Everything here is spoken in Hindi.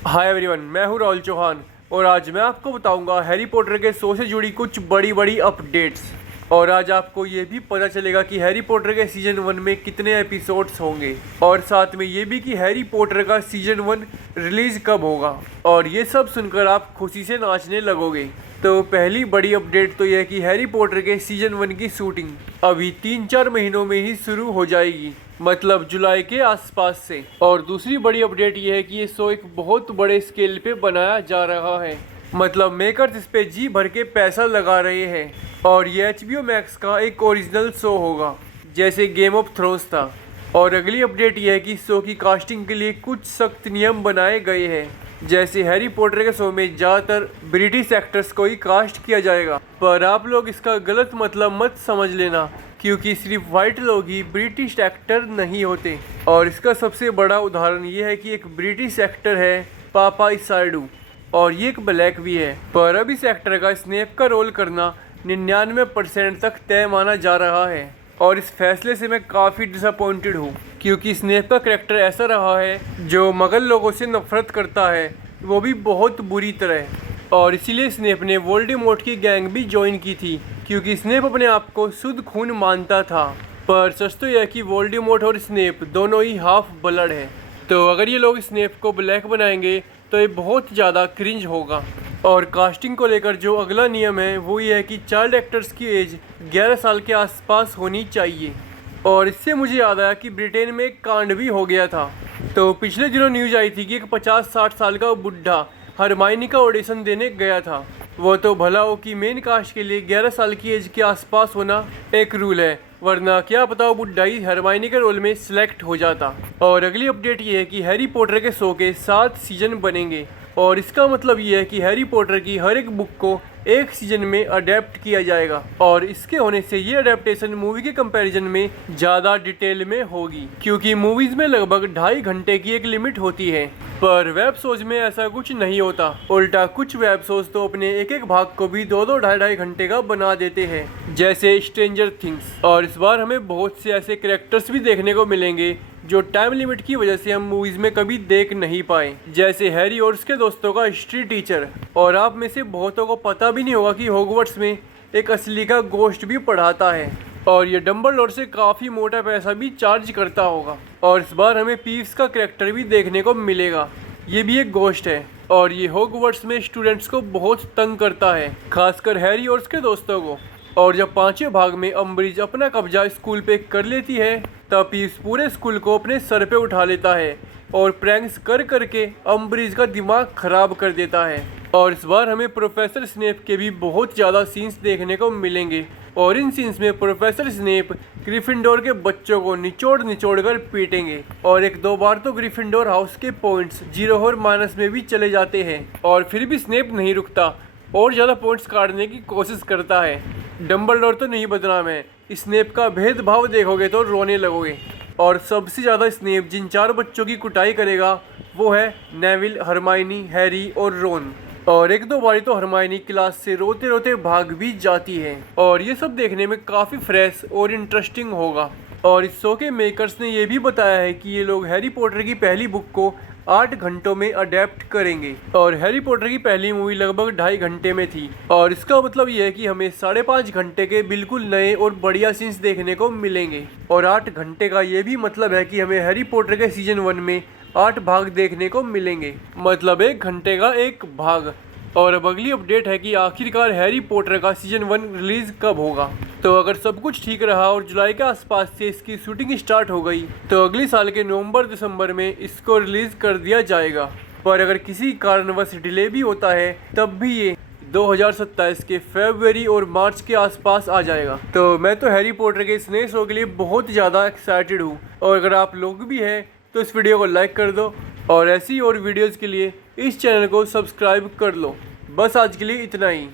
हाय एवरीवन, मैं हूं राहुल चौहान और आज मैं आपको बताऊंगा हैरी पॉटर के शो से जुड़ी कुछ बड़ी बड़ी अपडेट्स। और आज आपको ये भी पता चलेगा कि हैरी पॉटर के सीजन 1 में कितने एपिसोड्स होंगे और साथ में ये भी कि हैरी पॉटर का सीजन 1 रिलीज कब होगा। और ये सब सुनकर आप खुशी से नाचने लगोगे। तो पहली बड़ी अपडेट तो यह है कि हैरी पॉटर के सीजन 1 की शूटिंग अभी 3-4 महीनों में ही शुरू हो जाएगी, मतलब जुलाई के आसपास से। और दूसरी बड़ी अपडेट यह है कि ये शो एक बहुत बड़े स्केल पे बनाया जा रहा है, मतलब मेकर्स इस पे जी भर के पैसा लगा रहे हैं। और ये HBO मैक्स का एक ओरिजिनल शो होगा, जैसे गेम ऑफ थ्रोन्स था। और अगली अपडेट यह है कि शो की कास्टिंग के लिए कुछ सख्त नियम बनाए गए हैं, जैसे हैरी पॉटर के शो में ज़्यादातर ब्रिटिश एक्टर्स को ही कास्ट किया जाएगा। पर आप लोग इसका गलत मतलब मत समझ लेना, क्योंकि सिर्फ वाइट लोग ही ब्रिटिश एक्टर नहीं होते। और इसका सबसे बड़ा उदाहरण ये है कि एक ब्रिटिश एक्टर है पापा इसार्डू, और ये एक ब्लैक भी है। पर अब इस एक्टर का स्नेप का रोल करना 99% तक तय माना जा रहा है। और इस फैसले से मैं काफ़ी डिसअपॉइंटेड हूँ, क्योंकि स्नेप का करैक्टर ऐसा रहा है जो मगल लोगों से नफरत करता है, वो भी बहुत बुरी तरह। और इसीलिए स्नेप ने वोल्डेमॉर्ट की गैंग भी ज्वाइन की थी, क्योंकि स्नेप अपने आप को शुद्ध खून मानता था। पर सच तो यह कि वोल्डेमॉर्ट और स्नेप दोनों ही हाफ ब्लड है। तो अगर ये लोग स्नेप को ब्लैक बनाएंगे तो ये बहुत ज़्यादा क्रिंज होगा। और कास्टिंग को लेकर जो अगला नियम है वो ये है कि चाइल्ड एक्टर्स की एज 11 साल के आसपास होनी चाहिए। और इससे मुझे याद आया कि ब्रिटेन में एक कांड भी हो गया था। तो पिछले दिनों न्यूज़ आई थी कि एक 50-60 साल का बुढ़ा हरमाइनी का ऑडिशन देने गया था। वो तो भला हो कि मेन कास्ट के लिए 11 साल की एज के आसपास होना एक रूल है, वरना क्या पता वो बुढ़ा ही हरमाइनी के रोल में सिलेक्ट हो जाता। और अगली अपडेट ये है कि हैरी पॉटर के शो के 7 सीजन बनेंगे। और इसका मतलब ये है कि हैरी पॉटर की हर एक बुक को एक सीजन में अडेप्ट किया जाएगा। और इसके होने से ये अडेप्टेशन मूवी के कंपैरिजन में ज़्यादा डिटेल में होगी, क्योंकि मूवीज़ में लगभग 2.5 घंटे की एक लिमिट होती है। पर वेब शोज में ऐसा कुछ नहीं होता, उल्टा कुछ वेब शोज तो अपने एक एक भाग को भी 2-2, 2.5 घंटे का बना देते हैं, जैसे स्ट्रेंजर थिंग्स। और इस बार हमें बहुत से ऐसे कैरेक्टर्स भी देखने को मिलेंगे जो टाइम लिमिट की वजह से हम मूवीज़ में कभी देख नहीं पाए, जैसे हैरी और उसके दोस्तों का हिस्ट्री टीचर। और आप में से बहुतों को पता भी नहीं होगा कि हॉगवर्ट्स में एक असली का गोश्त भी पढ़ाता है, और ये डंबलडोर से काफ़ी मोटा पैसा भी चार्ज करता होगा। और इस बार हमें पीव्स का कैरेक्टर भी देखने को मिलेगा, ये भी एक गोश्त है। और ये हॉगवर्ट्स में स्टूडेंट्स को बहुत तंग करता है, खासकर हैरी और उसके दोस्तों को। और जब 5वें भाग में अम्बरिज अपना कब्जा स्कूल पे कर लेती है, तब पीव्स पूरे स्कूल को अपने सर पे उठा लेता है और प्रैंक्स कर करके अम्बरिज का दिमाग खराब कर देता है। और इस बार हमें प्रोफेसर स्नेप के भी बहुत ज़्यादा सीन्स देखने को मिलेंगे। और इन सीन्स में प्रोफेसर स्नेप ग्रिफिंडोर के बच्चों को निचोड़ निचोड़ कर पीटेंगे। और 1-2 बार तो ग्रिफिंडोर हाउस के पॉइंट्स 0 और माइनस में भी चले जाते हैं, और फिर भी स्नेप नहीं रुकता और ज़्यादा पॉइंट्स काटने की कोशिश करता है। डंबलडोर तो नहीं बदनाम है, स्नेप का भेदभाव देखोगे तो रोने लगोगे। और सबसे ज़्यादा स्नेप जिन 4 बच्चों की कुटाई करेगा वो है नेविल, हरमाइनी, हैरी और रोन। और 1-2 बारी तो हरमाइनी क्लास से रोते रोते भाग भी जाती है। और ये सब देखने में काफ़ी फ्रेश और इंटरेस्टिंग होगा। और इस शो के मेकर्स ने ये भी बताया है कि ये लोग हैरी पॉटर की पहली बुक को 8 घंटों में अडेप्ट करेंगे। और हैरी पॉटर की पहली मूवी लगभग 2.5 घंटे में थी, और इसका मतलब ये है कि हमें 5.5 घंटे के बिल्कुल नए और बढ़िया सीन्स देखने को मिलेंगे। और 8 घंटे का ये भी मतलब है कि हमें हैरी पॉटर के सीजन 1 में 8 भाग देखने को मिलेंगे, मतलब 1 घंटे का एक भाग। और अब अगली अपडेट है कि आखिरकार हैरी पॉटर का सीजन 1 रिलीज कब होगा। तो अगर सब कुछ ठीक रहा और जुलाई के आसपास से इसकी शूटिंग स्टार्ट हो गई तो अगले साल के नवंबर-दिसंबर में इसको रिलीज कर दिया जाएगा। पर अगर किसी कारणवश डिले भी होता है तब भी ये 2027 के फरवरी और मार्च के आसपास आ जाएगा। तो मैं तो हैरी पॉटर के इस नए शो के लिए बहुत ज़्यादा एक्साइटेड हूँ। और अगर आप लोग भी हैं तो इस वीडियो को लाइक कर दो, और ऐसी और वीडियोज़ के लिए इस चैनल को सब्सक्राइब कर लो। बस आज के लिए इतना ही।